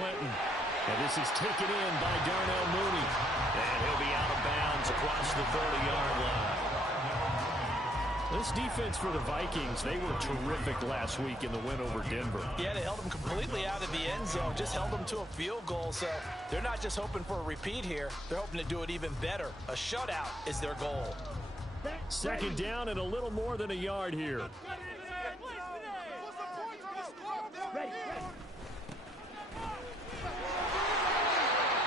Clinton. And this is taken in by Darnell Mooney. And he'll be out of bounds across the 30-yard line. This defense for the Vikings, they were terrific last week in the win over Denver. Yeah, they held them completely out of the end zone, just held them to a field goal. So they're not just hoping for a repeat here. They're hoping to do it even better. A shutout is their goal. Second down and a little more than a yard here.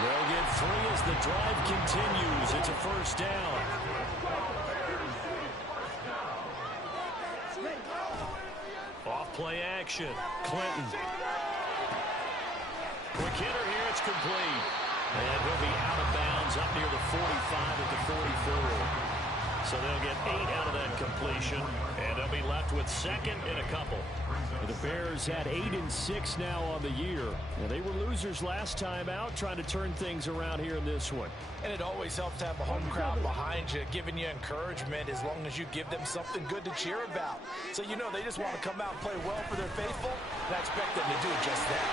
They'll get 3 as the drive continues. It's a first down. Off play action. Clinton. Quick hitter here. It's complete. And he'll be out of bounds up near the 45 at the 44. So they'll get 8 out of that completion, and they'll be left with second and a couple. The Bears had 8-6 now on the year. Now, they were losers last time out, trying to turn things around here in this one. And it always helps to have a home crowd behind you, giving you encouragement as long as you give them something good to cheer about. So you know they just want to come out and play well for their faithful, and I expect them to do just that.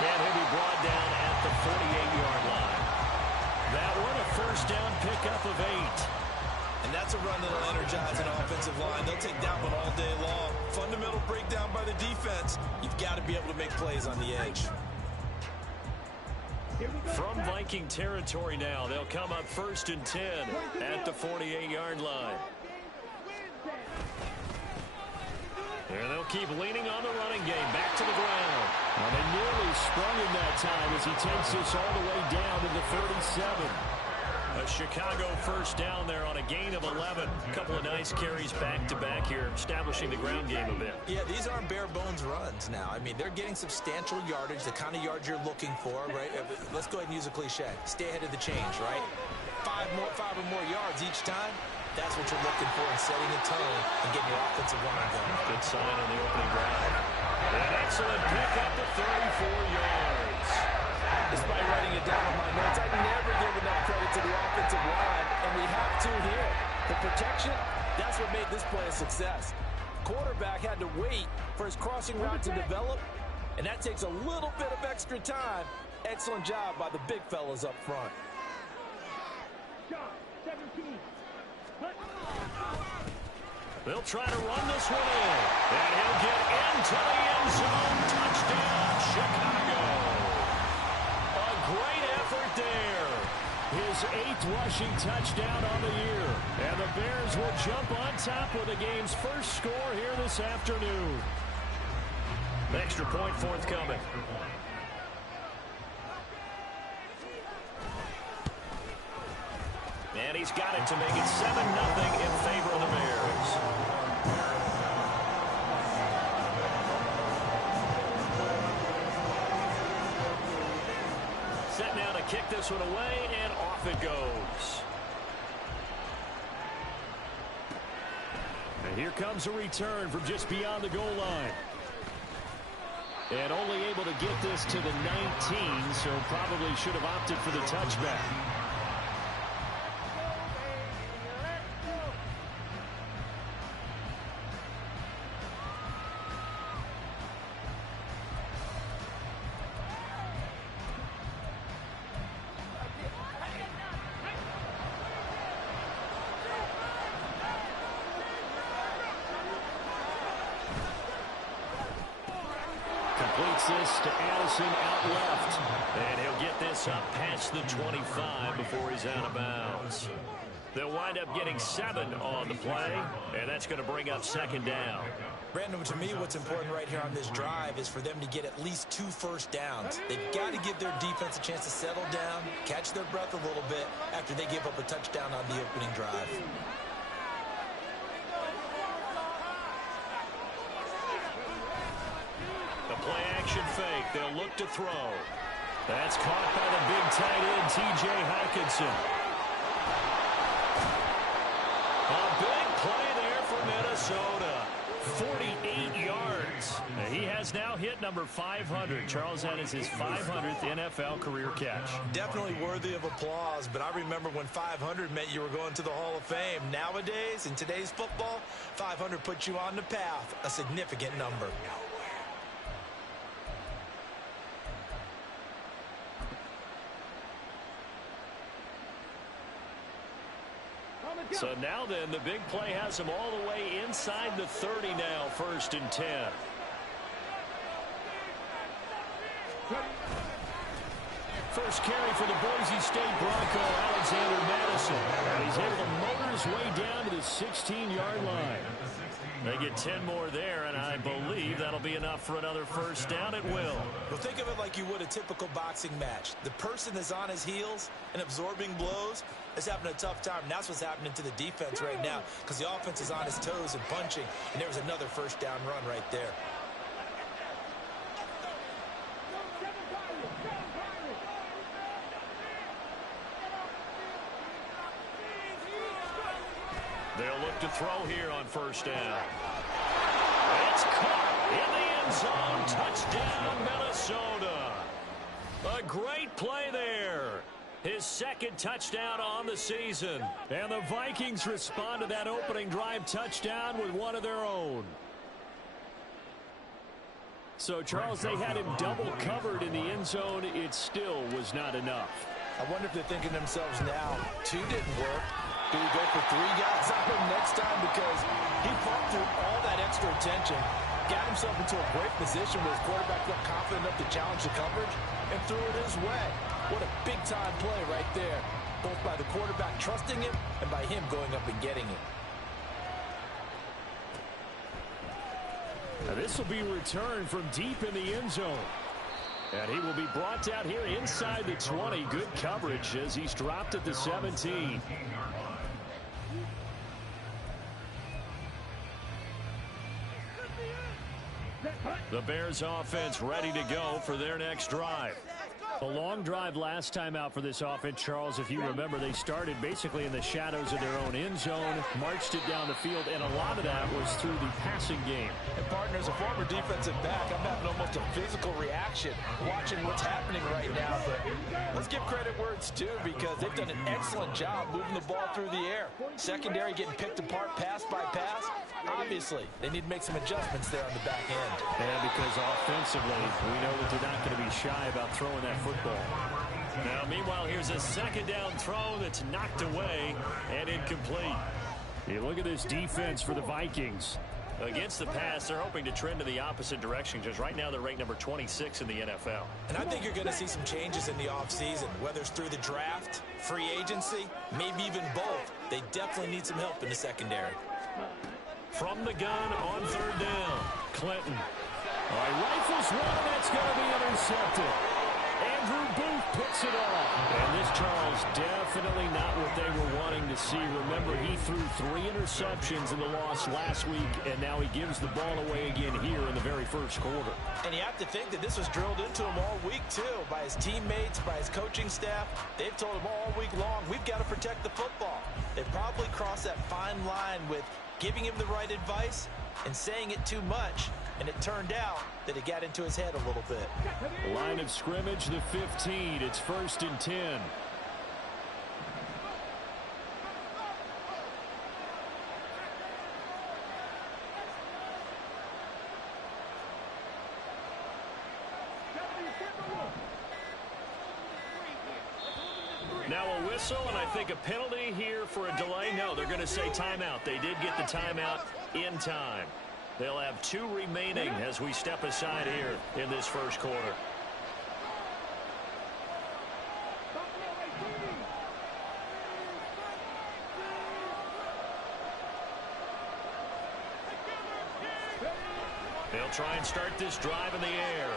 And he'll be brought down at the 48-yard line. That one, a first down pickup of 8. And that's a run that'll energize an offensive line. They'll take that one all day long. Fundamental breakdown by the defense. You've got to be able to make plays on the edge. From Viking territory now, they'll come up 1st and 10 at the 48-yard line. And they'll keep leaning on the running game. Back to the ground. Well, they nearly sprung him that time as he takes this all the way down to the 37. A Chicago first down there on a gain of 11. A couple of nice carries back-to-back here, establishing the ground game a bit. Yeah, these aren't bare-bones runs now. I mean, they're getting substantial yardage, the kind of yards you're looking for, right? Let's go ahead and use a cliche. Stay ahead of the change, right? 5 or more yards each time. That's what you're looking for in setting a tone and getting your offensive line going. Good sign on the opening drive. An excellent pick up to 34 yards. Despite writing it down on my notes, I never give enough credit to the offensive line, and we have to here. The protection, that's what made this play a success. Quarterback had to wait for his crossing route to develop, and that takes a little bit of extra time. Excellent job by the big fellas up front. They'll try to run this one in. And he'll get into the end zone. Touchdown, Chicago. A great effort there. His 8th rushing touchdown on the year. And the Bears will jump on top with the game's first score here this afternoon. Extra point forthcoming. And he's got it to make it 7-0 in favor of the Bears. Set now to kick this one away, and off it goes. And here comes a return from just beyond the goal line. And only able to get this to the 19, so probably should have opted for the touchback. Completes this to Addison out left. And he'll get this up past the 25 before he's out of bounds. They'll wind up getting 7 on the play, and that's going to bring up 2nd down. Brandon, to me, what's important right here on this drive is for them to get at least 2 first downs. They've got to give their defense a chance to settle down, catch their breath a little bit after they give up a touchdown on the opening drive. Play-action fake. They'll look to throw. That's caught by the big tight end, T.J. Hockenson. A big play there for Minnesota. 48 yards. He has now hit number 500. Charles, that is his 500th NFL career catch. Definitely worthy of applause, but I remember when 500 meant you were going to the Hall of Fame. Nowadays, in today's football, 500 puts you on the path, a significant number. So now then, the big play has him all the way inside the 30 now, 1st and 10. First carry for the Boise State Bronco, Alexander Madison. And he's able to motor his way down to the 16-yard line. They get 10 more there, and I believe that'll be enough for another first down. It will. Well, think of it like you would a typical boxing match. The person that's on his heels and absorbing blows is having a tough time. And that's what's happening to the defense right now, because the offense is on his toes and punching, and there was another first down run right there. They'll look to throw here on first down. It's caught in the end zone. Touchdown, Minnesota. A great play there. His 2nd touchdown on the season. And the Vikings respond to that opening drive touchdown with one of their own. So, Charles, they had him double covered in the end zone. It still was not enough. I wonder if they're thinking to themselves now, 2 didn't work. Do we go for 3 guys on him next time? Because he fought through all that extra attention, got himself into a great position where his quarterback felt confident enough to challenge the coverage and threw it his way. What a big-time play right there, both by the quarterback trusting it and by him going up and getting it. Now this will be returned from deep in the end zone. And he will be brought down here inside the 20. Good coverage as he's dropped at the 17. The Bears offense ready to go for their next drive. A long drive last time out for this offense, Charles. If you remember, they started basically in the shadows of their own end zone, marched it down the field, and a lot of that was through the passing game. And, partner, as a former defensive back, I'm having almost a physical reaction watching what's happening right now. But let's give credit where it's due, because they've done an excellent job moving the ball through the air. Secondary getting picked apart pass by pass. Obviously, they need to make some adjustments there on the back end. Yeah, because offensively, we know that they're not going to be shy about throwing that football. Now, meanwhile, here's a 2nd down throw that's knocked away and incomplete. You look at this defense for the Vikings. Against the pass, they're hoping to trend in the opposite direction, because right now they're ranked number 26 in the NFL. And I think you're going to see some changes in the offseason, whether it's through the draft, free agency, maybe even both. They definitely need some help in the secondary. From the gun on 3rd down, Clinton. All right, rifles one, and that's going to be intercepted. Andrew Booth puts it off. And this, Charles, definitely not what they were wanting to see. Remember, he threw 3 interceptions in the loss last week, and now he gives the ball away again here in the very first quarter. And you have to think that this was drilled into him all week, too, by his teammates, by his coaching staff. They've told him all week long, we've got to protect the football. They probably crossed that fine line with giving him the right advice and saying it too much, and it turned out that it got into his head a little bit. Line of scrimmage, the 15. It's 1st and 10. Now a whistle, and I think a penalty here for a delay. No, they're going to say timeout. They did get the timeout in time. They'll have 2 remaining as we step aside here in this first quarter. They'll try and start this drive in the air.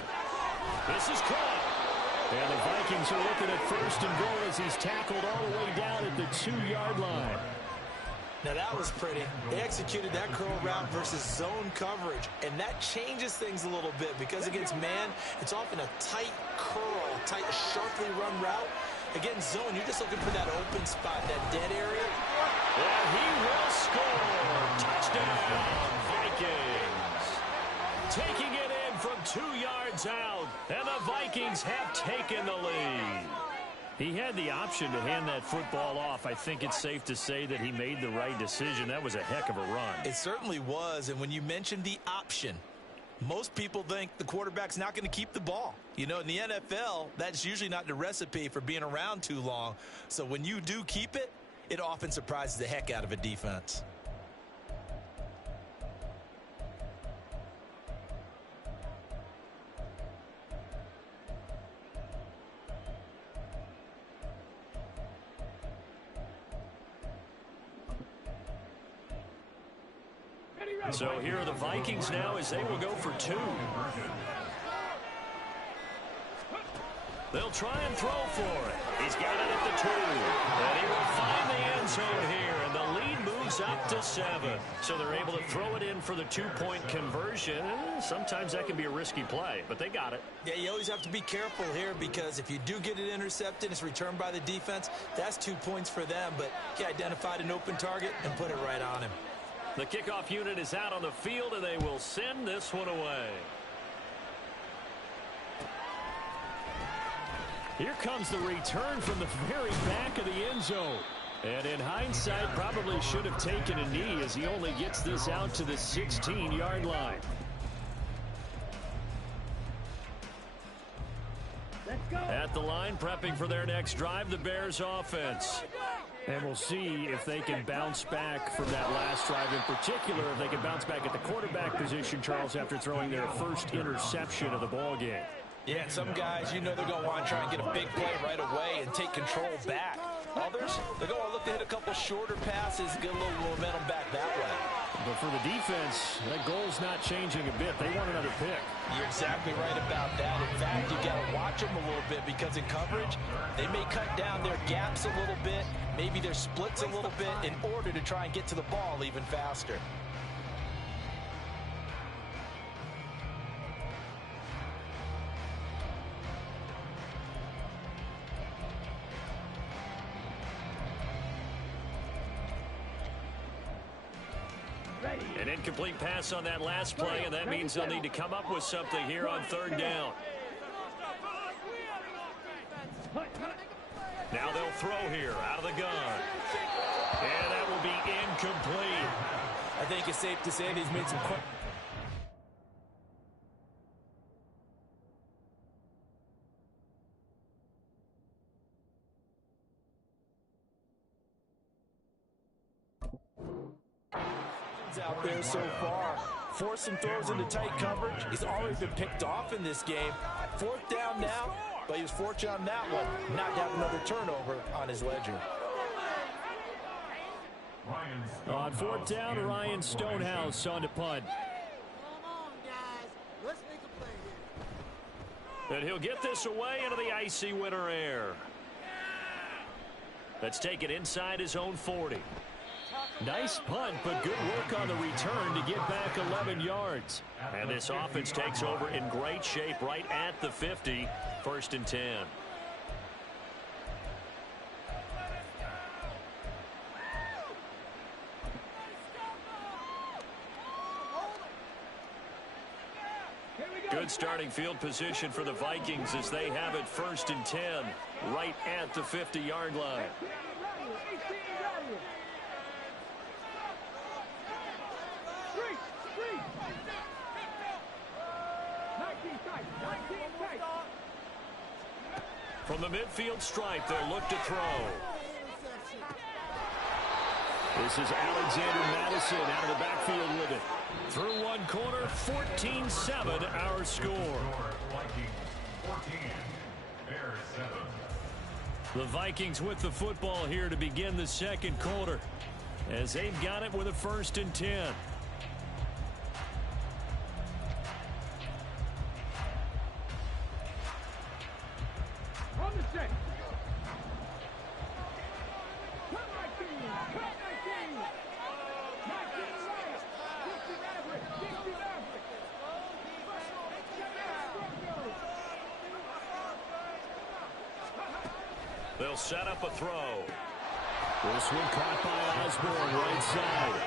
This is caught. And the Vikings are looking at 1st and goal as he's tackled all the way down at the 2-yard line. Now that was pretty. They executed that curl route versus zone coverage, and that changes things a little bit, because against man, it's often a tight curl, tight, sharply run route. Against zone, you're just looking for that open spot, that dead area. And he will score. Touchdown, Vikings. Taking it in from 2 yards out, and the Vikings have taken the lead. He had the option to hand that football off. I think it's safe to say that he made the right decision. That was a heck of a run. It certainly was, and when you mentioned the option, most people think the quarterback's not going to keep the ball. You know, in the NFL, that's usually not the recipe for being around too long. So when you do keep it, it often surprises the heck out of a defense. So here are the Vikings now as they will go for 2. They'll try and throw for it. He's got it at the 2. And he will find the end zone here. And the lead moves up to 7. So they're able to throw it in for the 2-point conversion. Sometimes that can be a risky play, but they got it. Yeah, you always have to be careful here because if you do get it intercepted, it's returned by the defense. That's 2 points for them, but he identified an open target and put it right on him. The kickoff unit is out on the field, and they will send this one away. Here comes the return from the very back of the end zone. And in hindsight, probably should have taken a knee as he only gets this out to the 16-yard line. At the line, prepping for their next drive, the Bears offense. And we'll see if they can bounce back from that last drive in particular, if they can bounce back at the quarterback position, Charles, after throwing their first interception of the ballgame. Yeah, and some guys, you know they're going to want to try and get a big play right away and take control back. Others, they're going to look to hit a couple shorter passes, get a little momentum back that way. But for the defense, that goal's not changing a bit. They want another pick. You're exactly right about that. In fact, you got to watch them a little bit because in coverage, they may cut down their gaps a little bit, maybe their splits a little bit in order to try and get to the ball even faster. An incomplete pass on that last play, and that means they'll need to come up with something here on 3rd down. Now they'll throw here out of the gun. And that will be incomplete. I think it's safe to say that he's made some quick. Out there so far, forced some throws into tight coverage. He's already been picked off in this game. 4th down now, but he was fortunate on that one not to have another turnover on his ledger. On 4th down, Ryan Stonehouse on to punt. Come on, guys. Let's make a play here. And he'll get this away into the icy winter air. Let's take it inside his own 40. Nice punt, but good work on the return to get back 11 yards. And this offense takes over in great shape right at the 50, 1st and 10. Good starting field position for the Vikings as they have it 1st and 10, right at the 50-yard line. From the midfield stripe, they'll look to throw. This is Alexander Madison out of the backfield with it. Through one corner, 14-7 our score. The Vikings with the football here to begin the 2nd quarter as they've got it with a 1st and 10. They'll set up a throw. This one caught by Osborne, right side.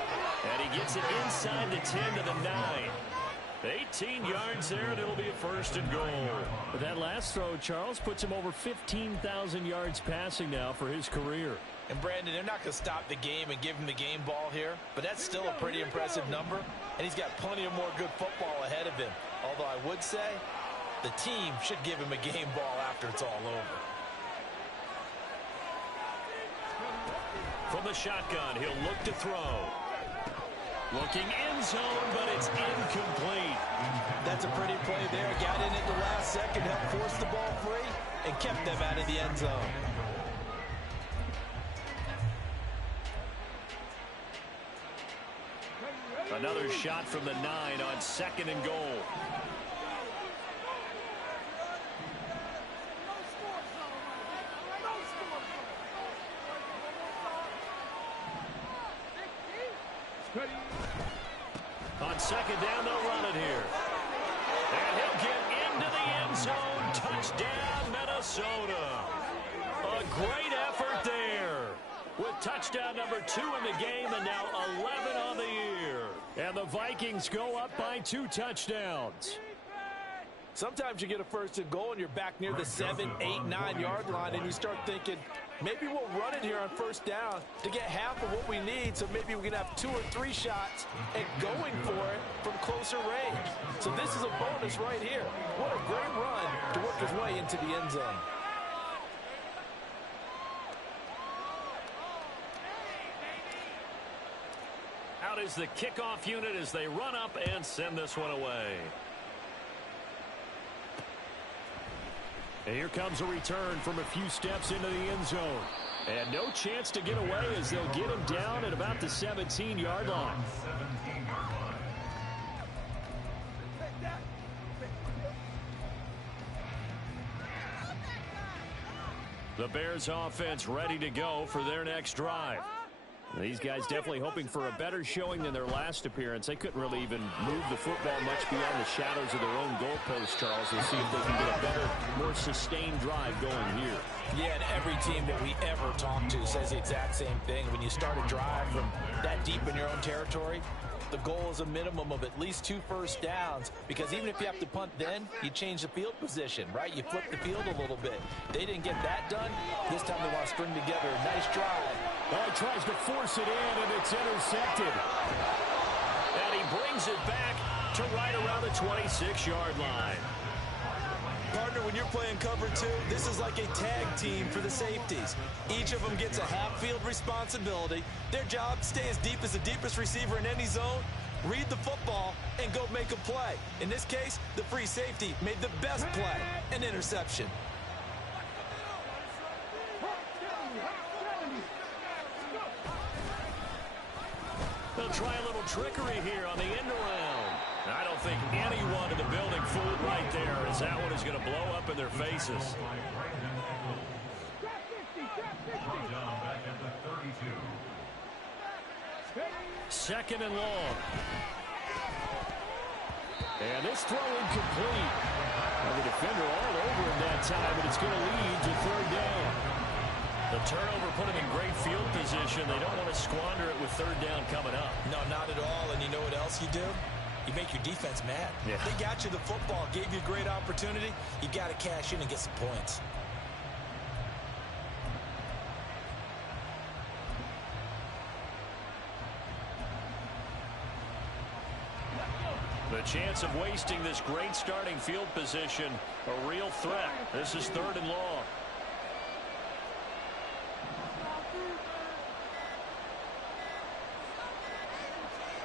And he gets it inside the 10 to the 9. 18 yards there, and it'll be a 1st and goal. But that last throw, Charles, puts him over 15,000 yards passing now for his career. And Brandon, they're not going to stop the game and give him the game ball here, but that's still a pretty impressive number, and he's got plenty of more good football ahead of him. Although I would say the team should give him a game ball after it's all over. From the shotgun, he'll look to throw. Looking end zone, but it's incomplete. That's a pretty play there. Got in at the last second, helped force the ball free, and kept them out of the end zone. Another shot from the 9 on 2nd and goal. On 2nd down, they'll run it here. And he'll get into the end zone. Touchdown, Minnesota. A great effort there. With touchdown number 2 in the game and now 11 on the year. And the Vikings go up by 2 touchdowns. Sometimes you get a 1st and goal and you're back near the 7, 8, 9 yard line and you start thinking, maybe we'll run it here on 1st down to get half of what we need, so maybe we can have 2 or 3 shots and going for it from closer range. So this is a bonus right here. What a great run to work his way into the end zone. Out is the kickoff unit as they run up and send this one away. And here comes a return from a few steps into the end zone. And no chance to get away as they'll get him down at about the 17-yard line. The Bears offense ready to go for their next drive. These guys definitely hoping for a better showing than their last appearance. They couldn't really even move the football much beyond the shadows of their own goalpost, Charles. We'll see if they can get a better, more sustained drive going here. Yeah, and every team that we ever talk to says the exact same thing. When you start a drive from that deep in your own territory, the goal is a minimum of at least 2 first downs, because even if you have to punt then, you change the field position, right? You flip the field a little bit. They didn't get that done. This time they want to string together a nice drive. Oh, he tries to force it in, and it's intercepted. And he brings it back to right around the 26-yard line. Partner, when you're playing cover 2, this is like a tag team for the safeties. Each of them gets a half-field responsibility. Their job, stay as deep as the deepest receiver in any zone, read the football, and go make a play. In this case, the free safety made the best play, an interception. They'll try a little trickery here on the end around. I don't think anyone in the building fooled right there, as that one is going to blow up in their faces. Second and long. And this throw incomplete. Well, the defender all over him that time, and it's going to lead to 3rd down. The turnover put him in great field position. They don't want to squander it with 3rd down coming up. No, not at all. And you know what else you do? You make your defense mad. Yeah. They got you the football, gave you a great opportunity. You got to cash in and get some points. The chance of wasting this great starting field position, a real threat. This is 3rd and long.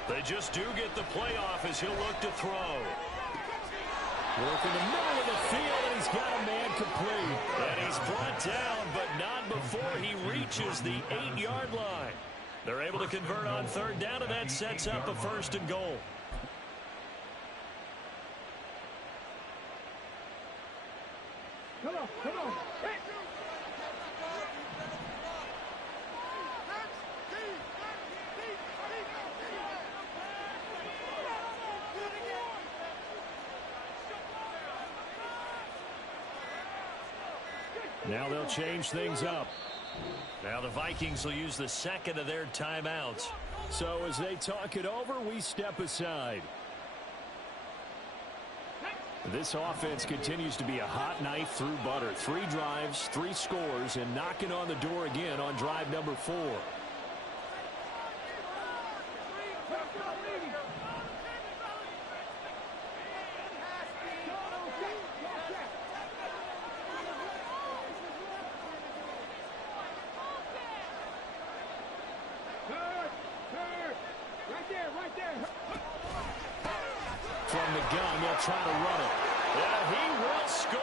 They just do get the playoff as he'll look to throw. Work in the middle of the field, and he's got a man complete. And he's brought down, but not before he reaches the 8-yard line. They're able to convert on 3rd down, and that sets up a 1st and goal. Come on, come on. Hey. Now they'll change things up. Now the Vikings will use the 2nd of their timeouts. So as they talk it over, we step aside. This offense continues to be a hot knife through butter. 3 drives, 3 scores, and knocking on the door again on drive number 4. From the gun, they'll try to run it. And he will score.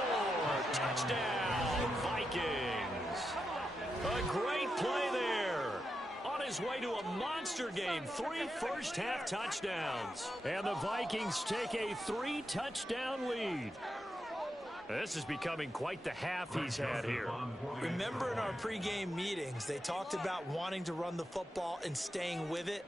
Touchdown, Vikings. A great play there. On his way to a monster game, 3 first-half touchdowns. And the Vikings take a 3-touchdown lead. This is becoming quite the half he's had here. Remember in our pregame meetings, they talked about wanting to run the football and staying with it?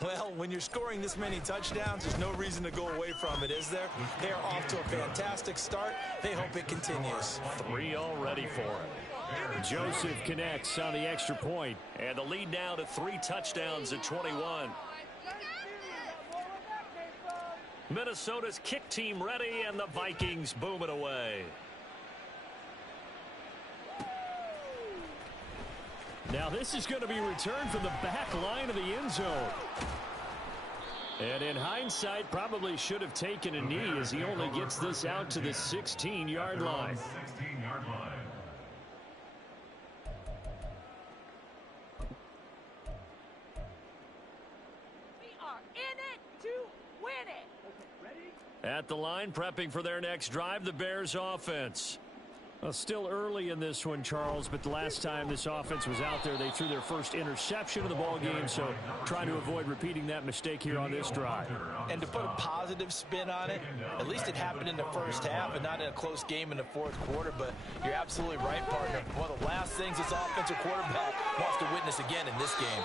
Well, when you're scoring this many touchdowns, there's no reason to go away from it, is there? They are off to a fantastic start. They hope it continues. 3 already for him. Joseph connects on the extra point, and the lead now to 3 touchdowns at 21. Minnesota's kick team ready, and the Vikings boom it away. Now this is going to be returned from the back line of the end zone. And in hindsight, probably should have taken a knee as he only gets this out to the 16-yard line. We are in it to win it. At the line, prepping for their next drive, the Bears offense. Well, still early in this one, Charles, but the last time this offense was out there, they threw their first interception of the ball game, so trying to avoid repeating that mistake here on this drive. And to put a positive spin on it, at least it happened in the first half and not in a close game in the fourth quarter, but you're absolutely right, partner. One of the last things this offensive quarterback wants to witness again in this game.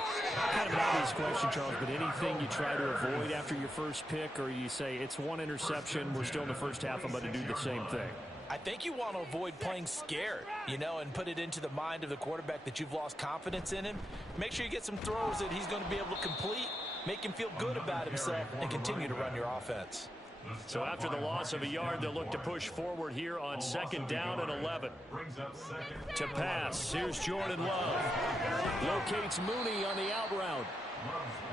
Kind of an obvious question, Charles, but anything you try to avoid after your first pick, or you say it's 1 interception, we're still in the first half, I'm going to do the same thing? I think you want to avoid playing scared, you know, and put it into the mind of the quarterback that you've lost confidence in him. Make sure you get some throws that he's going to be able to complete, make him feel good about himself, and continue to run your offense. So after the loss of a yard, they'll look to push forward here on 2nd down and 11. To pass, here's Jordan Love. Locates Mooney on the out route.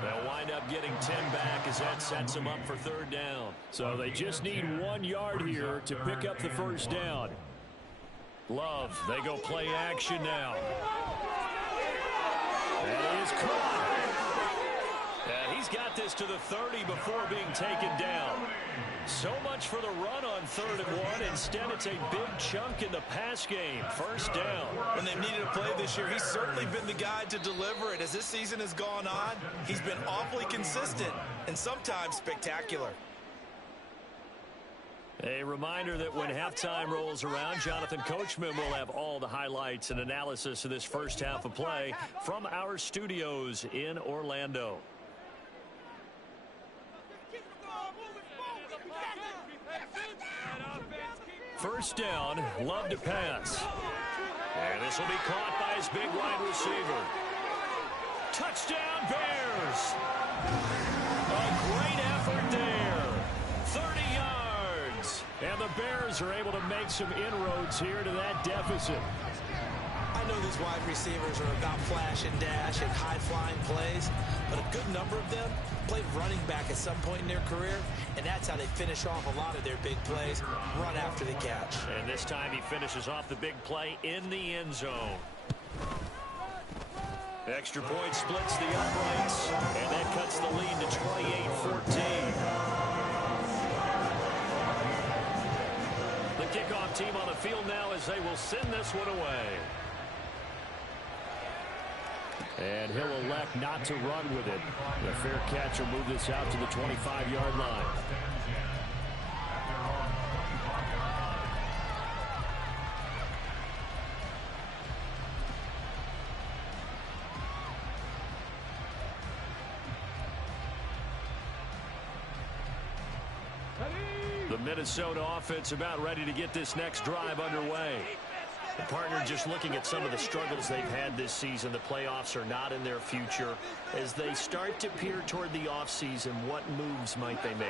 They'll wind up getting 10 back as that sets them up for 3rd down. So they just need 1 yard here to pick up the first down. Love, they go play action now. That is caught. And he's got this to the 30 before being taken down. So much for the run on 3rd and 1. Instead, it's a big chunk in the pass game. First down. When they've needed a play this year, he's certainly been the guy to deliver it. As this season has gone on, he's been awfully consistent and sometimes spectacular. A reminder that when halftime rolls around, Jonathan Coachman will have all the highlights and analysis of this first half of play from our studios in Orlando. First down, Love to pass. And this will be caught by his big wide receiver. Touchdown, Bears! A great effort there. 30 yards. And the Bears are able to make some inroads here to that deficit. I know these wide receivers are about flash and dash and high-flying plays, but a good number of them played running back at some point in their career, and that's how they finish off a lot of their big plays, run after the catch. And this time he finishes off the big play in the end zone. Extra point splits the uprights, and that cuts the lead to 28-14. The kickoff team on the field now as they will send this one away. And he'll elect not to run with it. The fair catch will move this out to the 25-yard line. The Minnesota offense about ready to get this next drive underway. The partner just looking at some of the struggles they've had this season. The playoffs are not in their future. As they start to peer toward the offseason, what moves might they make?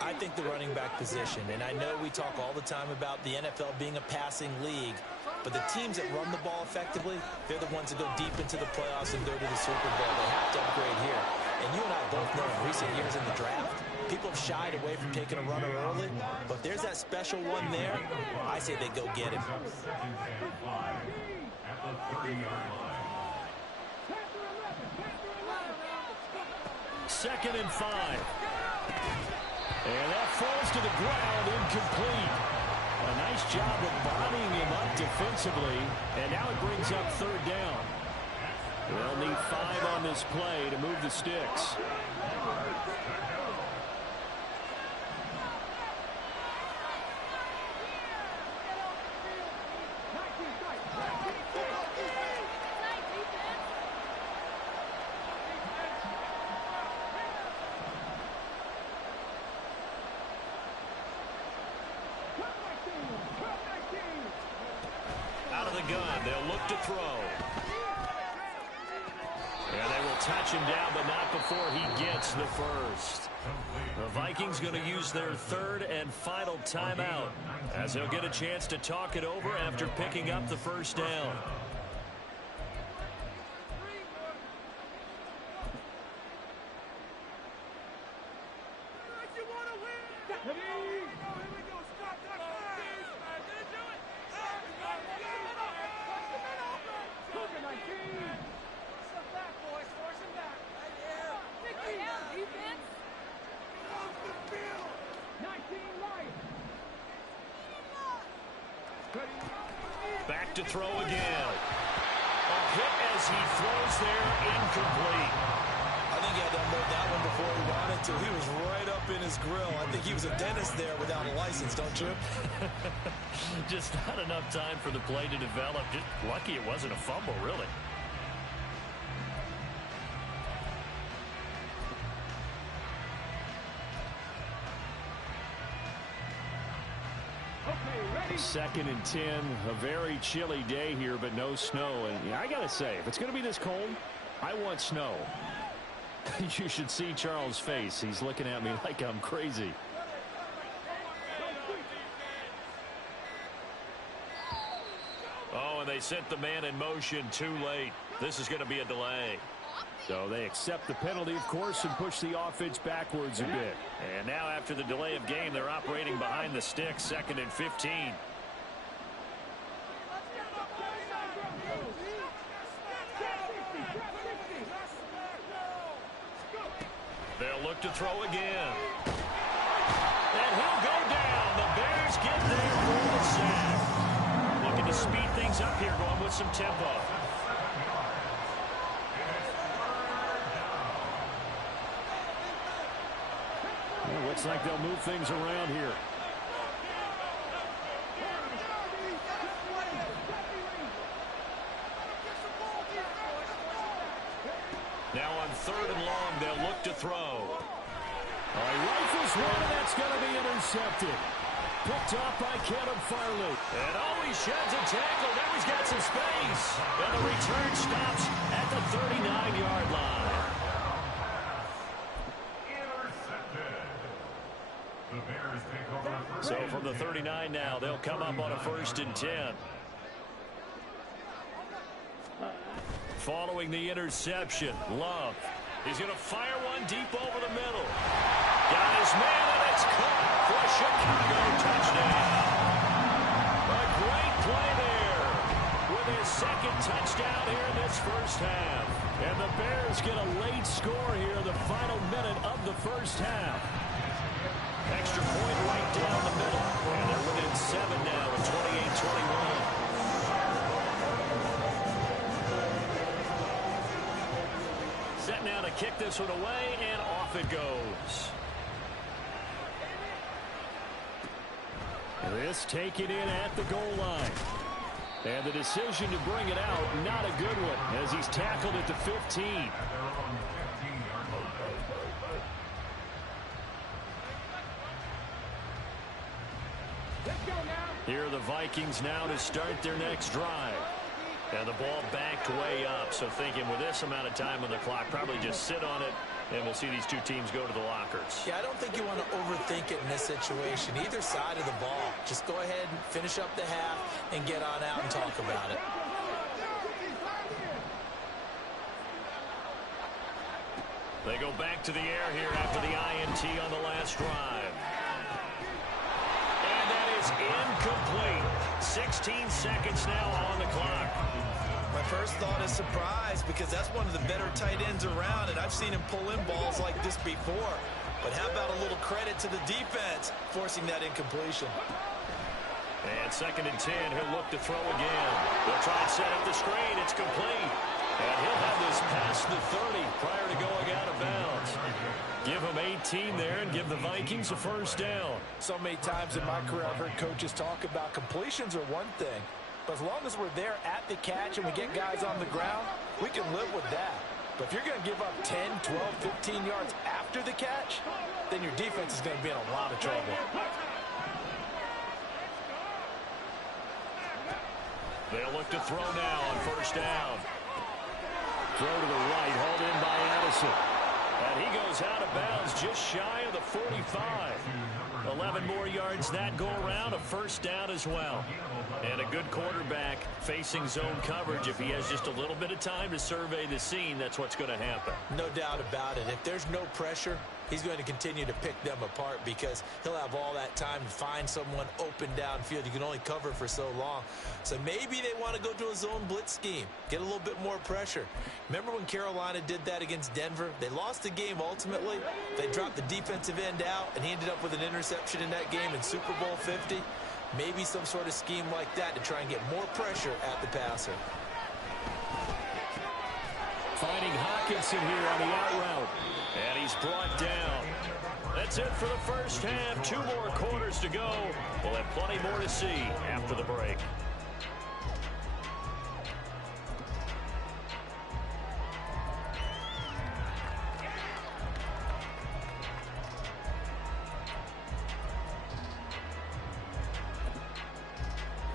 I think the running back position, and I know we talk all the time about the NFL being a passing league, but the teams that run the ball effectively, they're the ones that go deep into the playoffs and go to the Super Bowl. They have to upgrade here. And you and I both know in recent years in the draft, people have shied away from taking a runner early, but there's that special one there. I say they go get him. 2nd and 5. And that falls to the ground, incomplete. A nice job of bodying him up defensively, and now it brings up 3rd down. They'll need 5 on this play to move the sticks. Out of the gun, they'll look to throw. And they will touch him down, but not before he gets the first. The Vikings going to use their 3rd and final timeout, as they'll get a chance to talk it over after picking up the first down. Back to throw again. A hit as he throws there, incomplete. I think he had to unload that one before he wanted to. He was right up in his grill. I think he was a dentist there without a license, don't you? Just not enough time for the play to develop. Just lucky it wasn't a fumble, really. Second and 10, a very chilly day here, but no snow. And yeah, I got to say, if it's going to be this cold, I want snow. You should see Charles' face. He's looking at me like I'm crazy. Oh, and they sent the man in motion too late. This is going to be a delay. So they accept the penalty, of course, and push the offense backwards a bit. And now after the delay of game, they're operating behind the sticks, 2nd and 15. They'll look to throw again. And he'll go down. The Bears get there for the sack. Looking to speed things up here, going with some tempo. Well, looks like they'll move things around here. Now on 3rd and long, they'll look to throw. He rifles one, and that's going to be intercepted. Picked off by Caleb Farley. And he sheds a tackle. Now he's got some space. And the return stops at the 39-yard line. So from the 39 now, they'll come up on a 1st and 10. Following the interception, Love. He's going to fire one deep over the middle. Got his man, and it's caught for a Chicago touchdown. A great play there with his 2nd touchdown here in this first half. And the Bears get a late score here in the final minute of the first half. Extra point right down the middle. And they're within 7 now at 28-21. Set now to kick this one away, and off it goes. This taken in at the goal line. And the decision to bring it out, not a good one, as he's tackled at the 15. Here are the Vikings now to start their next drive. And the ball backed way up, so thinking with this amount of time on the clock, probably just sit on it, and we'll see these two teams go to the lockers. Yeah, I don't think you want to overthink it in this situation. Either side of the ball. Just go ahead and finish up the half and get on out and talk about it. They go back to the air here after the INT on the last drive. And that is incomplete. 16 seconds now on the clock. My first thought is surprise because that's one of the better tight ends around, and I've seen him pull in balls like this before. But how about a little credit to the defense forcing that incompletion? And 2nd and 10, he'll look to throw again. They'll try and set up the screen. It's complete. And he'll have this past the 30 prior to going out of bounds. Give him 18 there and give the Vikings a first down. So many times in my career I've heard coaches talk about completions are one thing. But as long as we're there at the catch and we get guys on the ground, we can live with that. But if you're going to give up 10, 12, 15 yards after the catch, then your defense is going to be in a lot of trouble. They'll look to throw now on first down. Throw to the right, hauled in by Addison. And he goes out of bounds just shy of the 45. 11 more yards that go around, a first down as well. And a good quarterback facing zone coverage. If he has just a little bit of time to survey the scene, that's what's going to happen. No doubt about it. If there's no pressure, he's going to continue to pick them apart because he'll have all that time to find someone open downfield. You can only cover for so long. So maybe they want to go to a zone blitz scheme, get a little bit more pressure. Remember when Carolina did that against Denver? They lost the game ultimately. They dropped the defensive end out, and he ended up with an interception in that game in Super Bowl 50. Maybe some sort of scheme like that to try and get more pressure at the passer. Finding Hawkinson here on the out route. And he's brought down. That's it for the first half. 2 more quarters to go. We'll have plenty more to see after the break.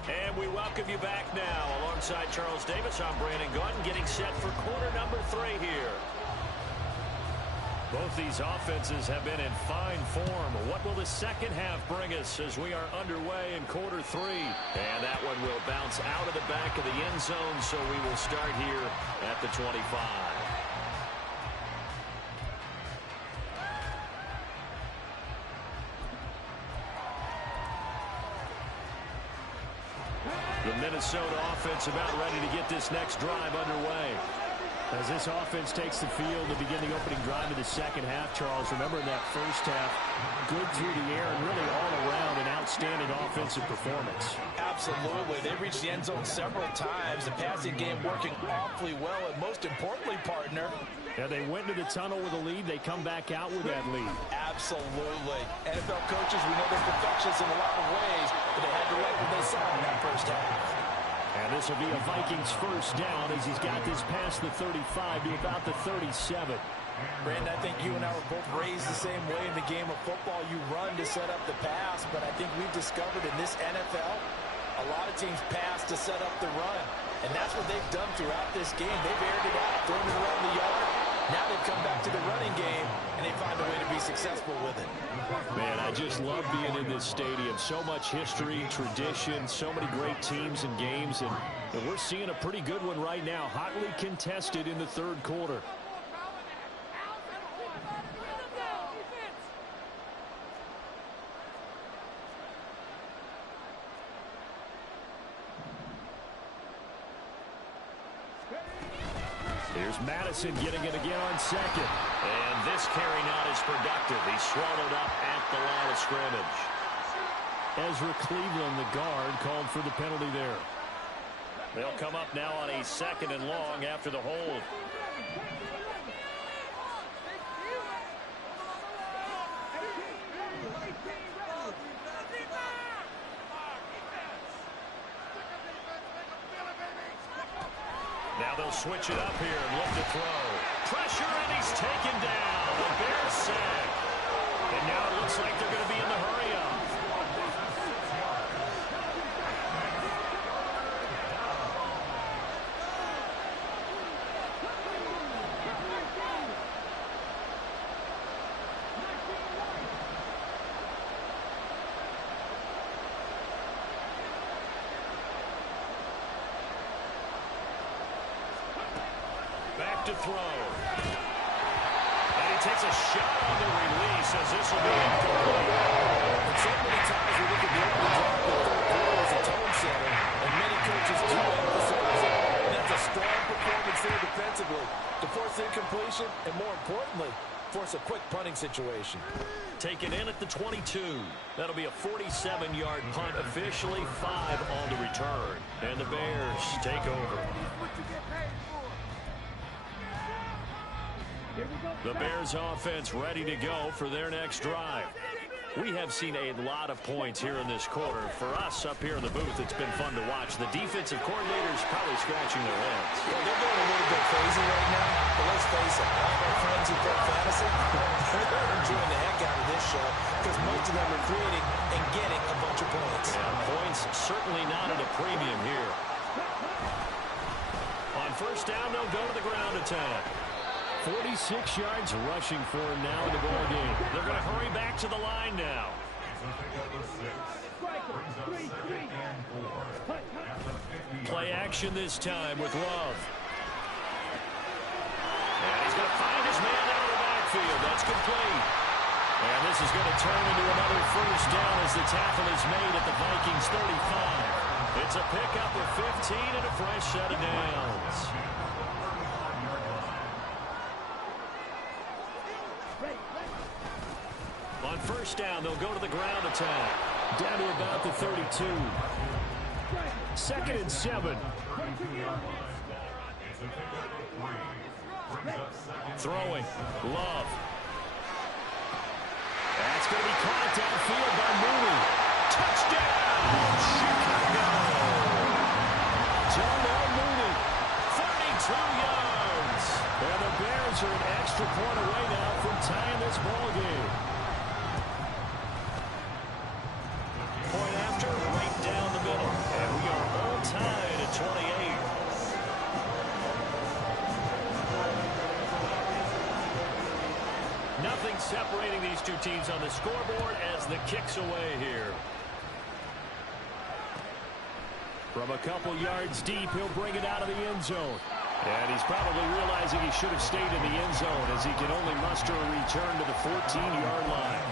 And we welcome you back now. Alongside Charles Davis, I'm Brandon Gaudin, getting set for quarter number 3 here. Both these offenses have been in fine form. What will the second half bring us as we are underway in quarter 3? And that one will bounce out of the back of the end zone, so we will start here at the 25. The Minnesota offense about ready to get this next drive underway. As this offense takes the field to begin the opening drive of the second half, Charles, remember in that first half, good through the air and really all around an outstanding offensive performance. Absolutely. They reached the end zone several times. The passing game working awfully well, and most importantly, partner, yeah, they went into the tunnel with a lead. They come back out with that lead. Absolutely. NFL coaches, we know they're perfectionists in a lot of ways, but they had to like what they saw in that first half. And this will be a Vikings first down as he's got this past the 35 to about the 37. Brandon, I think you and I were both raised the same way in the game of football. You run to set up the pass, but I think we've discovered in this NFL, a lot of teams pass to set up the run. And that's what they've done throughout this game. They've aired it out, thrown it around the yard. Now they've come back to the running game, and they find a way to be successful with it. Man, I just love being in this stadium. So much history, tradition, so many great teams and games, and we're seeing a pretty good one right now, hotly contested in the third quarter. Here's Madison getting it again on second. And this carry not as productive. He's swallowed up at the line of scrimmage. Ezra Cleveland, the guard, called for the penalty there. They'll come up now on a 2nd and long after the hold. Now they'll switch it up here and look to throw. Pressure, and he's taken down. The Bears sack. And now it looks like they're going to be in the hurry up. Back to throw. And he takes a shot on the release as this will be incomplete. And so many times we look at the opening drive of the third quarter as a tone setter, and many coaches do emphasize it. And that's a strong performance there defensively to force incompletion and, more importantly, force a quick punting situation. Taken in at the 22. That'll be a 47-yard punt, officially 5 on the return. And the Bears take over. The Bears offense ready to go for their next drive. We have seen a lot of points here in this quarter. For us up here in the booth, it's been fun to watch. The defensive coordinators probably scratching their heads. Yeah, they're going a little bit crazy right now, but let's face it, all of our friends who play fantasy, they're enjoying the heck out of this show because most of them are creating and getting a bunch of points. Yeah, points certainly not at a premium here. On first down, they'll go to the ground attack. 46 yards rushing for him now in the ball game. They're going to hurry back to the line now. Play action this time with Love. And he's going to find his man out of the backfield. That's complete. And this is going to turn into another first down as the tackle is made at the Vikings 35. It's a pickup of 15 and a fresh set of downs. On first down, they'll go to the ground attack. Down to about the 32. 2nd and 7. Throwing. Love. That's going to be caught downfield by Mooney. Touchdown, Chicago. Darnell Mooney, 32 yards. And the Bears are an extra point away now from tying this ball game. Point after, right down the middle. And we are all tied at 28. Nothing separating these two teams on the scoreboard as the kick's away here. From a couple yards deep, he'll bring it out of the end zone. And he's probably realizing he should have stayed in the end zone as he can only muster a return to the 14-yard line.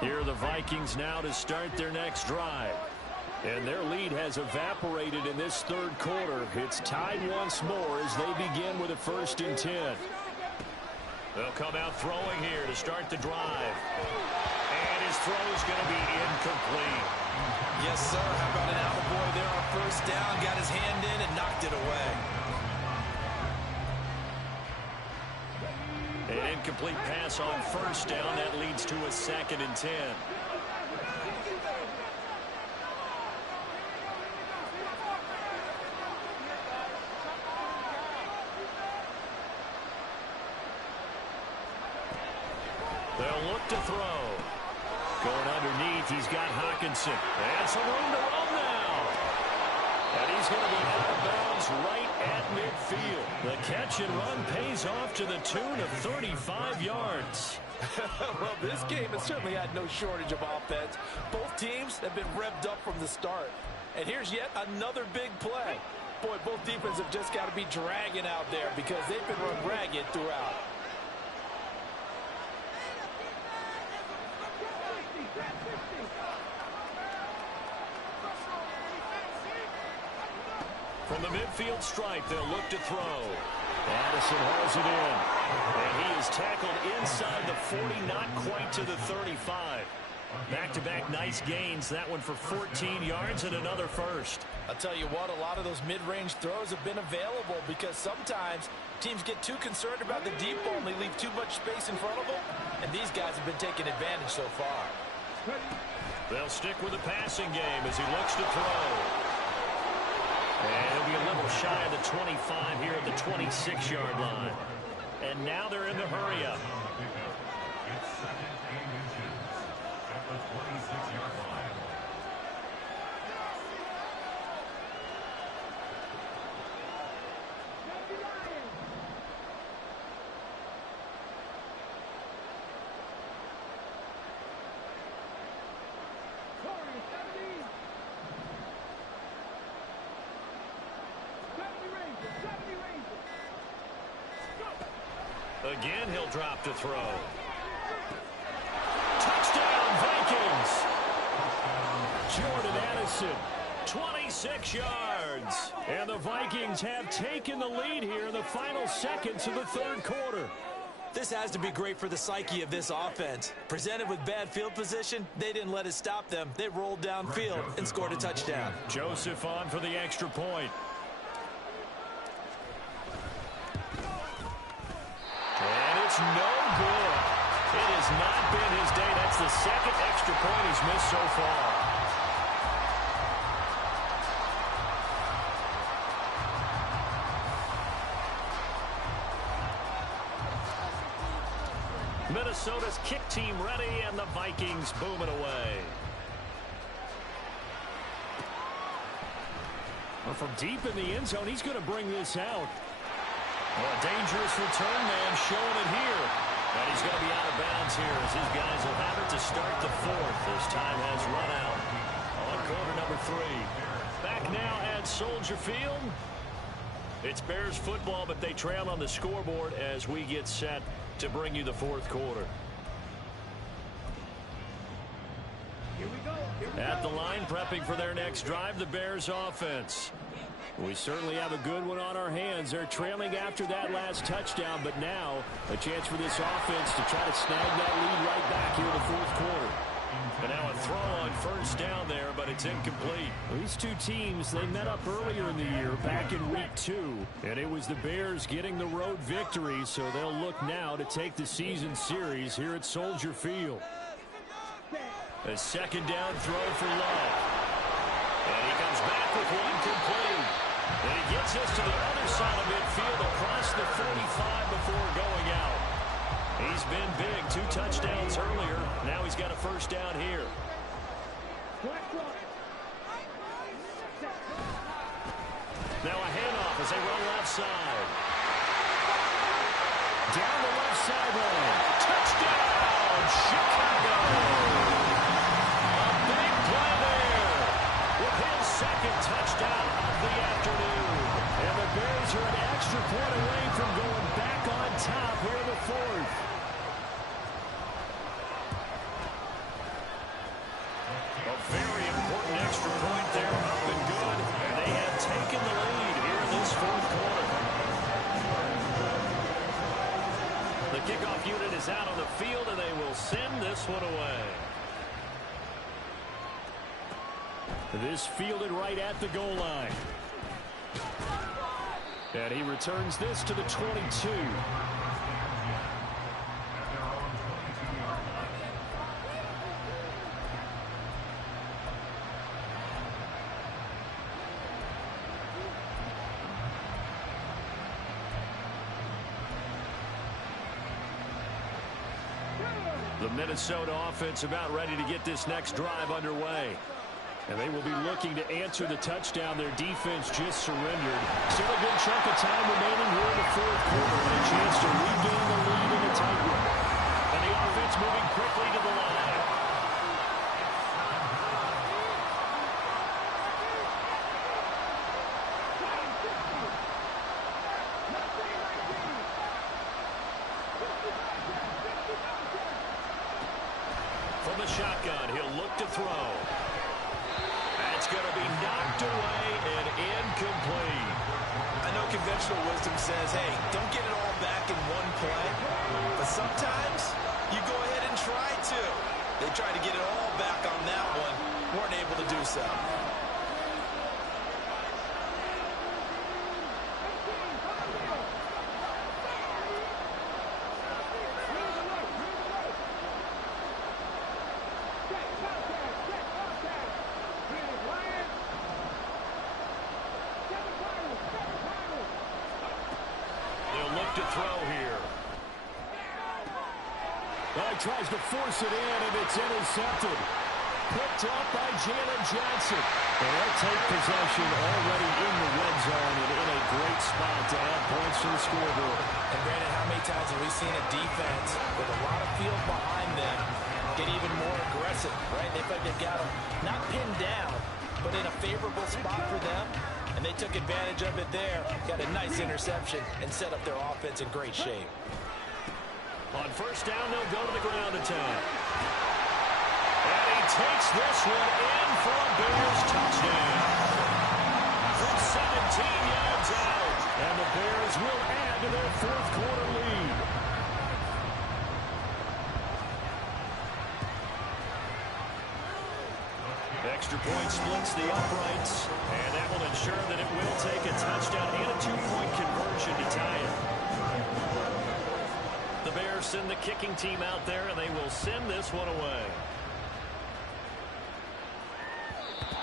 Here are the Vikings now to start their next drive. And their lead has evaporated in this third quarter. It's tied once more as they begin with a 1st and 10. They'll come out throwing here to start the drive. And his throw is going to be incomplete. Yes, sir. How about an attaboy there on first down? Got his hand in and knocked it away. An incomplete pass on first down. That leads to a 2nd and 10. They'll look to throw. Going underneath, he's got Hawkinson. And some room to run now. And he's going to be out of bounds right at midfield. The catch and run pays off to the tune of 35 yards. Well, this game has certainly had no shortage of offense. Both teams have been revved up from the start. And here's yet another big play. Boy, both defenses have just got to be dragging out there because they've been run ragged throughout. From the midfield stripe, they'll look to throw. Addison hauls it in. And he is tackled inside the 40, not quite to the 35. Back-to-back nice gains. That one for 14 yards and another first. I'll tell you what, a lot of those mid-range throws have been available because sometimes teams get too concerned about the deep ball and they leave too much space in front of them. And these guys have been taking advantage so far. They'll stick with the passing game as he looks to throw. And he'll be a little shy of the 25 here at the 26-yard line. And now they're in the hurry-up. Again, he'll drop to throw. Touchdown, Vikings! Jordan Addison, 26 yards. And the Vikings have taken the lead here in the final seconds of the third quarter. This has to be great for the psyche of this offense. Presented with bad field position, they didn't let it stop them. They rolled downfield and scored a touchdown. Joseph on for the extra point. And it's no good. It has not been his day. That's the second extra point he's missed so far. Minnesota's kick team ready, and the Vikings boom it away. Well, from deep in the end zone, he's going to bring this out. Well, a dangerous return man showing it here. And he's going to be out of bounds here as his guys will have it to start the fourth. As time has run out on quarter number 3. Back now at Soldier Field. It's Bears football, but they trail on the scoreboard as we get set to bring you the fourth quarter. Here we go. At the line, prepping for their next drive, the Bears offense. We certainly have a good one on our hands. They're trailing after that last touchdown, but now a chance for this offense to try to snag that lead right back here in the fourth quarter. And now a throw on first down there, but it's incomplete. These two teams, they met up earlier in the year, back in week 2. And it was the Bears getting the road victory, so they'll look now to take the season series here at Soldier Field. A second down throw for Love. And he comes back with one complete. And he gets us to the other side of midfield across the 45 before going out. He's been big, 2 touchdowns earlier. Now he's got a first down here. Now a handoff as they run left side. Down the left sideline. Touchdown, Chicago! A big play there with his second touchdown of the afternoon. And the Bears are an extra point away from going back on top here in the fourth. A very important extra point there, up and good. And they have taken the lead here in this fourth quarter. The kickoff unit is out on the field, and they will send this one away. This fielded right at the goal line. And he returns this to the 22. The Minnesota offense about ready to get this next drive underway. And they will be looking to answer the touchdown. Their defense just surrendered. Still a good chunk of time remaining here in the fourth quarter. And a chance to regain the lead in a tight one. And the offense moving quickly to the line. From the shotgun, he'll look to throw. That's going to be knocked away and incomplete. I know conventional wisdom says, hey, don't get it all back in one play. But sometimes you go ahead and try to. They tried to get it all back on that one. Weren't able to do so. To throw here. Well, he tries to force it in, and it's intercepted. Picked up by Jalen Johnson. And they'll take possession already in the red zone and in a great spot to add points to the scoreboard. And Brandon, how many times have we seen a defense with a lot of field behind them get even more aggressive, right? They feel like they've got them not pinned down, but in a favorable spot for them. And they took advantage of it there, got a nice interception, and set up their offense in great shape. On first down, they'll go to the ground attack. And he takes this one in for a Bears touchdown. From 17 yards out. And the Bears will add to their fourth quarter lead. Extra point splits the uprights. And that will ensure that it will take a touchdown and a two-point conversion to tie it. The Bears send the kicking team out there, and they will send this one away.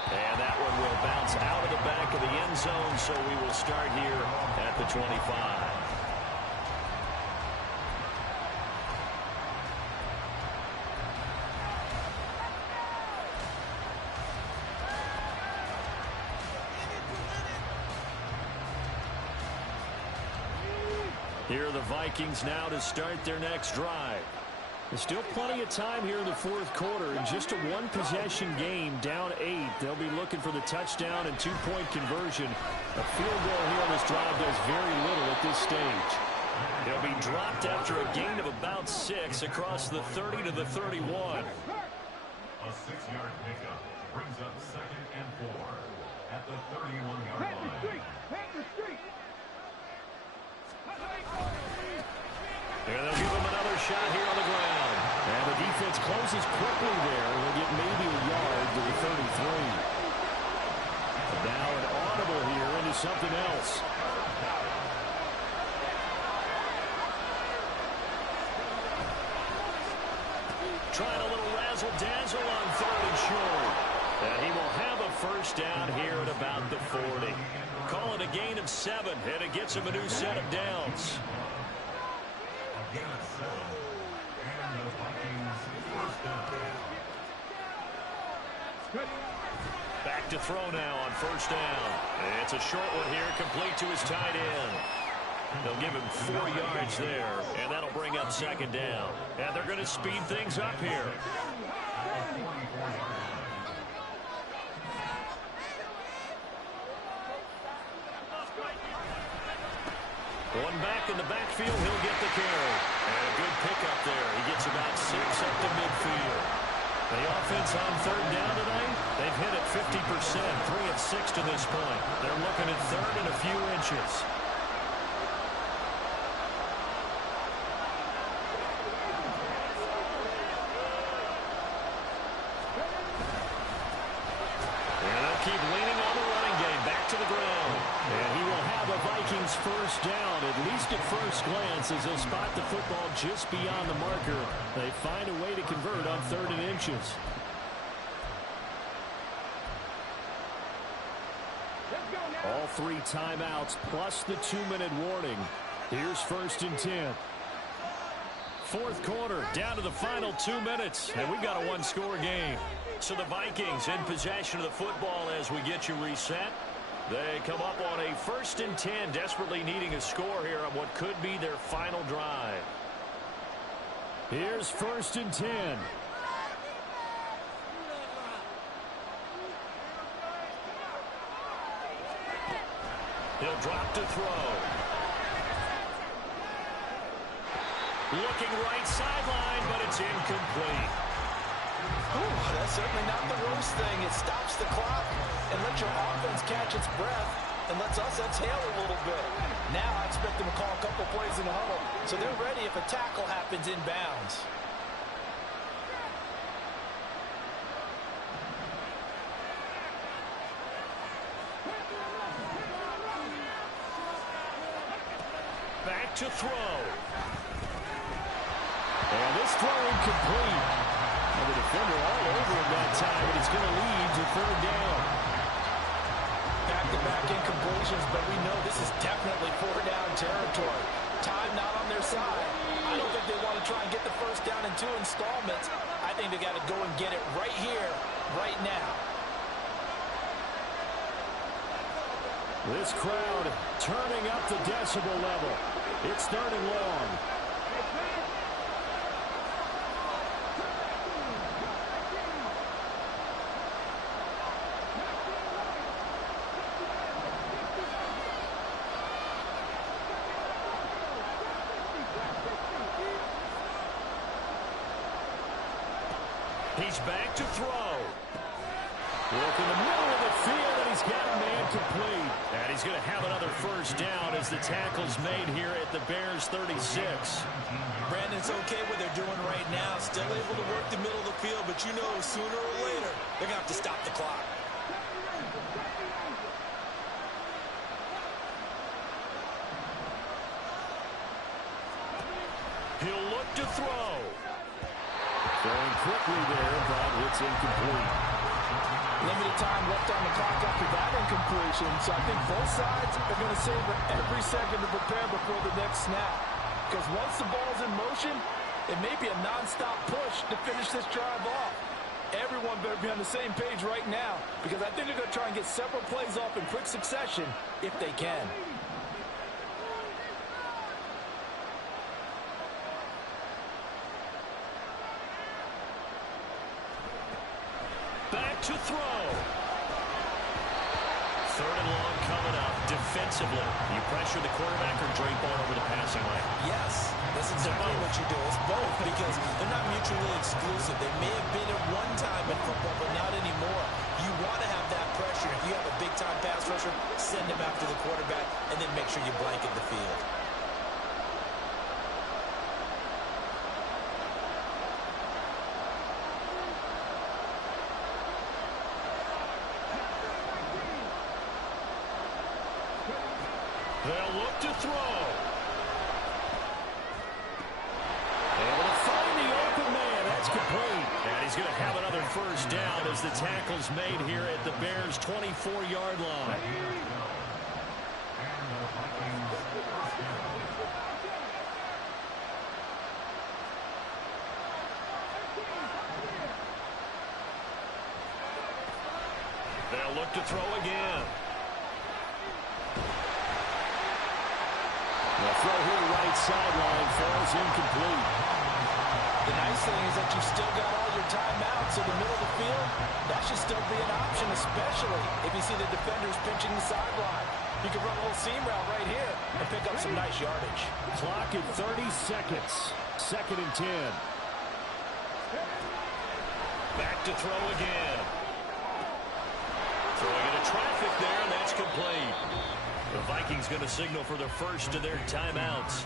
And that one will bounce out of the back of the end zone, so we will start here at the 25. Here are the Vikings now to start their next drive. There's still plenty of time here in the fourth quarter. In just a one-possession game, down 8. They'll be looking for the touchdown and two-point conversion. A field goal here on this drive does very little at this stage. He'll be dropped after a gain of about 6 across the 30 to the 31. A 6-yard pickup brings up 2nd and 4 at the 31-yard line. And they'll give him another shot here on the ground. And the defense closes quickly there. They'll get maybe a yard to the 33. Now an audible here into something else. Trying a little razzle-dazzle on 3rd and short. And he will have a first down here at about the 40. Call it a gain of 7, and it gets him a new set of downs. Back to throw now on first down. It's a short one here, complete to his tight end. They'll give him 4 yards there, and that'll bring up 2nd down. And they're going to speed things up here. One back in the backfield, he'll get the carry. And a good pickup there. He gets about 6 up to midfield. The offense on 3rd down today, they've hit it 50%, 3 of 6 to this point. They're looking at 3rd and a few inches. And they'll keep leaning on the running game, back to the ground. And he will have a Vikings first down, at least at first glance, as they'll spot the football just beyond the marker. They find a way to convert on 3rd and inches. All 3 timeouts plus the 2-minute warning. Here's 1st and 10. Fourth quarter, down to the final 2 minutes, and we've got a one-score game. So the Vikings in possession of the football as we get you reset. They come up on a 1st and 10, desperately needing a score here on what could be their final drive. Here's 1st and 10. He'll drop to throw. Looking right sideline, but it's incomplete. Ooh, that's certainly not the worst thing. It stops the clock and lets your offense catch its breath and lets us exhale a little bit. Now I expect them to call a couple plays in the huddle, so they're ready if a tackle happens inbounds. Back to throw. And this throw incomplete. And the defender all over him that time, and it's going to lead to 3rd down. Back-to-back incompletions, but we know this is definitely 4th down territory. Time not on their side. I don't think they want to try and get the first down in 2 installments. I think they got to go and get it right here, right now. This crowd turning up the decibel level. It's 3rd and long. He's back to throw. Look in the middle of the field, and he's got a man complete. And he's going to have another first down as the tackle's made here at the Bears 36. Brandon's okay what they're doing right now. Still able to work the middle of the field, but you know sooner or later they're going to have to stop the clock. He'll look to throw. Throwing quickly there, but it's incomplete. Limited time left on the clock after that incompletion, so I think both sides are going to savor every second to prepare before the next snap. Because once the ball's in motion, it may be a non-stop push to finish this drive off. Everyone better be on the same page right now, because I think they're going to try and get several plays off in quick succession if they can. Back to throw. Third and long coming up. Defensively, you pressure the quarterback or drape on over the passing lane? Yes, that's exactly what you do. It's both, because they're not mutually exclusive. They may have been at one time in football, but not anymore. You want to have that pressure. If you have a big-time pass rusher, send him after the quarterback, and then make sure you blanket the field. They'll look to throw. Able to find the open man. That's complete. And he's going to have another first down as the tackle's made here at the Bears' 24-yard line. They'll look to throw again. The throw here right sideline falls incomplete. The nice thing is that you've still got all your timeouts in the middle of the field. That should still be an option, especially if you see the defenders pinching the sideline. You can run a little seam route right here and pick up some nice yardage. Clock at 30 seconds. 2nd and 10. Back to throw again. Throwing into traffic there, and that's complete. The Vikings going to signal for the first of their timeouts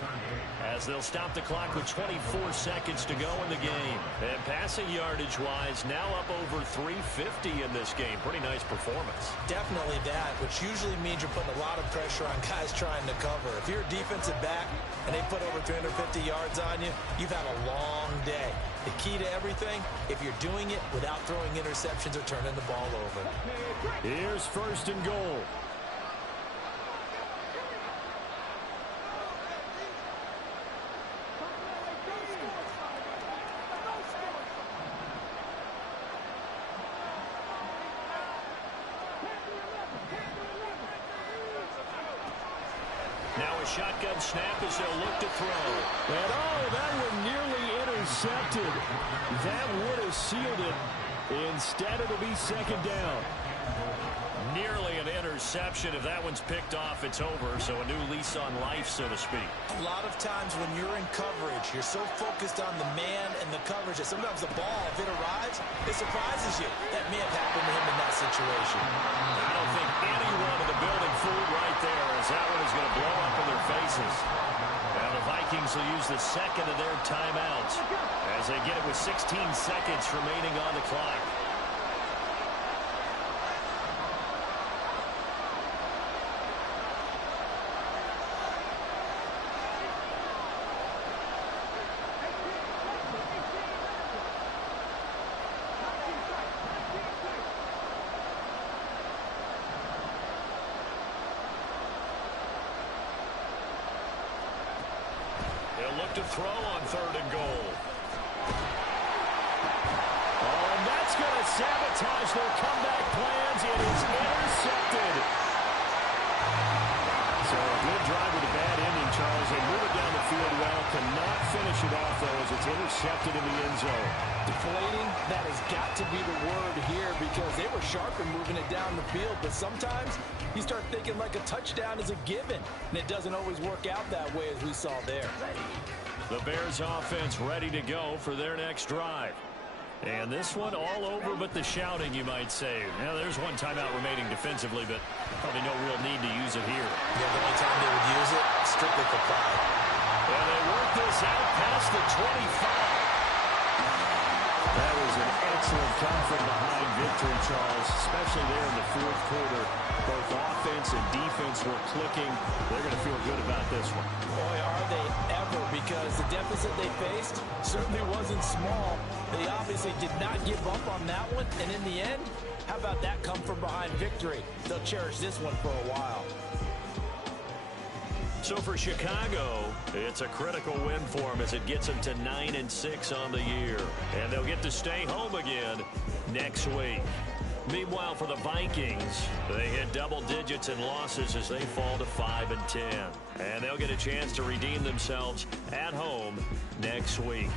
as they'll stop the clock with 24 seconds to go in the game. And passing yardage-wise, now up over 350 in this game. Pretty nice performance. Definitely that, which usually means you're putting a lot of pressure on guys trying to cover. If you're a defensive back and they put over 350 yards on you, you've had a long day. The key to everything, if you're doing it without throwing interceptions or turning the ball over. Here's 1st and goal. Now a shotgun snap as they'll look to throw. And that one nearly intercepted. That would have sealed it. Instead, it'll be 2nd down. Nearly an interception. If that one's picked off, it's over. So a new lease on life, so to speak. A lot of times when you're in coverage, you're so focused on the man and the coverage that sometimes the ball, if it arrives, it surprises you. That may have happened to him in that situation. I don't think anyone in the building fooled right there, as that one is going to blow up in their faces. Now the Vikings will use the second of their timeouts as they get it with 16 seconds remaining on the clock. To throw on 3rd and goal. Oh, and that's going to sabotage their comeback plans. It is intercepted. So a good drive with a bad ending, Charles. They move it down the field well. Cannot finish it off, though, as it's intercepted in the end zone. Deflating, that has got to be the word here, because they were sharp in moving it down the field, but sometimes you start thinking like a touchdown is a given, and it doesn't always work out that way as we saw there. The Bears offense ready to go for their next drive. And this one all over but the shouting, you might say. Now, there's one timeout remaining defensively, but probably no real need to use it here. Yeah, the only time they would use it, strictly for pride. And they work this out past the 25. That was an excellent come-from-behind victory, Charles, especially there in the fourth quarter. Both offense and defense were clicking. They're going to feel good about this one. Boy, are they ever, because the deficit they faced certainly wasn't small. They obviously did not give up on that one, and in the end, how about that come-from-behind victory? They'll cherish this one for a while. So for Chicago, it's a critical win for them as it gets them to 9-6 on the year. And they'll get to stay home again next week. Meanwhile, for the Vikings, they hit double digits in losses as they fall to 5-10. And they'll get a chance to redeem themselves at home next week.